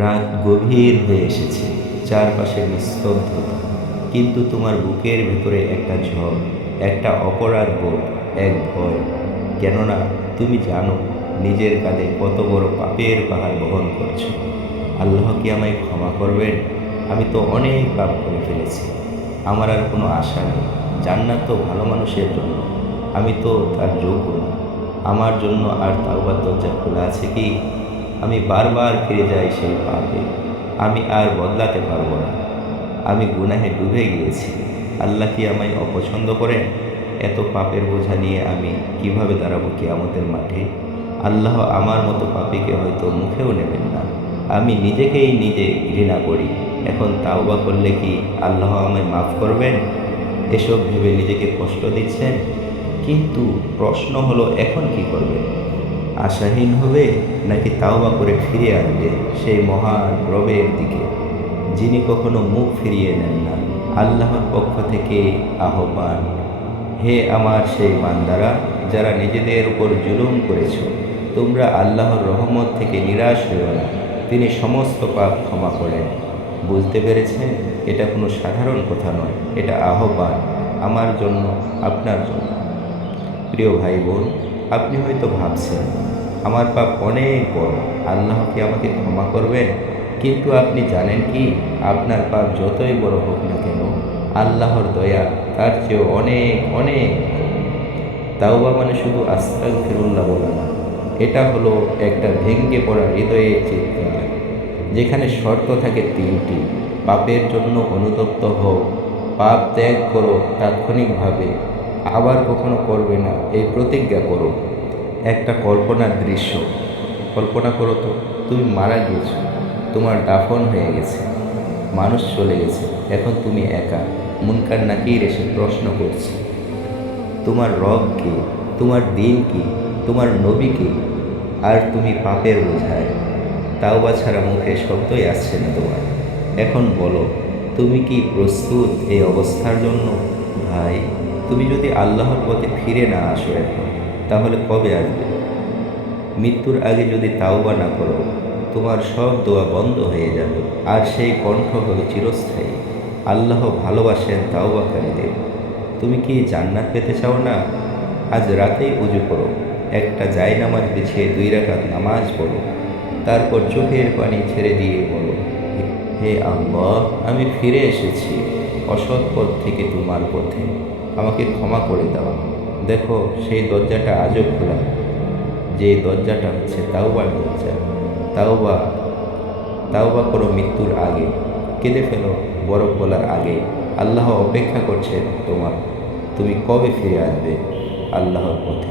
রাত গভীর হয়ে এসেছে, চারপাশে নিস্তব্ধতা, কিন্তু তোমার বুকের ভেতরে একটা ঝড়, একটা অপরাধ বোধ, এক ভয়। কেননা তুমি জানো নিজের কাঁধে কত বড় পাপের পাহাড় বহন করছো। আল্লাহ কি আমায় ক্ষমা করবেন? আমি তো অনেক পাপ করে ফেলেছি। আমার আর কোনো আশা নেই। জান্নাত তো ভালো মানুষের জন্য, আমি তো তার যোগ্য না। আমার জন্য আর তাওবার দরজা খোলা আছে কি? আমি বারবার ফিরে যাই সেই পাপে। আমি আর বদলাতে পারবো না। আমি গুনাহে ডুবে গিয়েছি। আল্লাহ কি আমায় অপছন্দ করেন? এত পাপের বোঝা নিয়ে আমি কিভাবে দাঁড়াবো কিয়ামতের মাঠে? আল্লাহ আমার মতো পাপীকে হয়তো মুখেও নেবেন না। আমি নিজেকেই নিজে ঘৃণা করি। এখন তাওবা করলে কি আল্লাহ আমায় মাফ করবেন? এসব ভেবে নিজেকে কষ্ট দিচ্ছেন। কিন্তু প্রশ্ন হলো, এখন কি করবে? আশাহীন হবে, নাকি তাওবা করে ফিরে আসবে সেই মহান রবের দিকে, যিনি কখনো মুখ ফিরিয়ে নেন না? আল্লাহর পক্ষ থেকে আহ্বান, হে আমার সেই বান্দারা, যারা নিজেদের উপর জুলুম করেছ, তোমরা আল্লাহর রহমত থেকে নিরাশ হইও না। তিনি সমস্ত পাপ ক্ষমা করেন। বুঝতে পেরেছেন? এটা কোনো সাধারণ কথা নয়, এটা আহ্বান আমার জন্য, আপনার জন্য। প্রিয় ভাই বোন, আপনি হয়তো ভাবছেন আমার পাপ অনেক বড়, আল্লাহ কি আমাকে ক্ষমা করবেন? কিন্তু আপনি জানেন কি, আপনার পাপ যতই বড় হোক না কেন, আল্লাহর দয়া তার চেয়েও অনেক অনেক। তাওবা মানে শুধু আস্তাগফিরুল্লাহ বলা না, এটা হলো একটা ভেঙে পড়া হৃদয়ের চিৎকার, যেখানে শর্ত থাকে তিনটি: পাপের জন্য অনুতপ্ত হও, পাপ ত্যাগ করো তাৎক্ষণিকভাবে, আবার কখনো করবে না এই প্রতিজ্ঞা করো। একটা কল্পনার দৃশ্য কল্পনা করো তো, তুমি মারা গিয়েছো, তোমার দাফন হয়ে গেছে, মানুষ চলে গেছে, এখন তুমি একা। মুনকার নাকির এসে প্রশ্ন করছে, তোমার রব কে, তোমার দিন কি, তোমার নবী কে? আর তুমি পাপের বোঝায় তাওবা ছাড়া মুখে শব্দই আসছে না তোমার। এখন বলো, তুমি কি প্রস্তুত এই অবস্থার জন্য? ভাই, তুমি যদি আল্লাহর পথে ফিরে না আসো এখন, তাহলে কবে আসবে? মৃত্যুর আগে যদি তাওবা না করো, তোমার সব দোয়া বন্ধ হয়ে যাবে, আর সেই কণ্ঠ হবে চিরস্থায়ী। আল্লাহ ভালোবাসেন তাওবাকারীদের। তুমি কি জান্নাত পেতে চাও না? আজ রাতেই উজু করো, একটা জায়নামাজ বিছিয়ে 2 রাকাত নামাজ পড়ো, তারপর চোখের পানি ছেড়ে দিয়ে বলো, হে আল্লাহ, আমি ফিরে এসেছি অসৎ পথ থেকে তোমার পথে, আমাকে ক্ষমা করে দাও। দেখো, সেই দরজাটা আজও খোলা, যে দরজাটা হচ্ছে তাওবার দরজা। তাওবা তাওবা করো মৃত্যুর আগে, কেঁদে ফেলো বরফ গলার আগে। আল্লাহ অপেক্ষা করছেন তোমার। তুমি কবে ফিরে আসবে আল্লাহর পথে?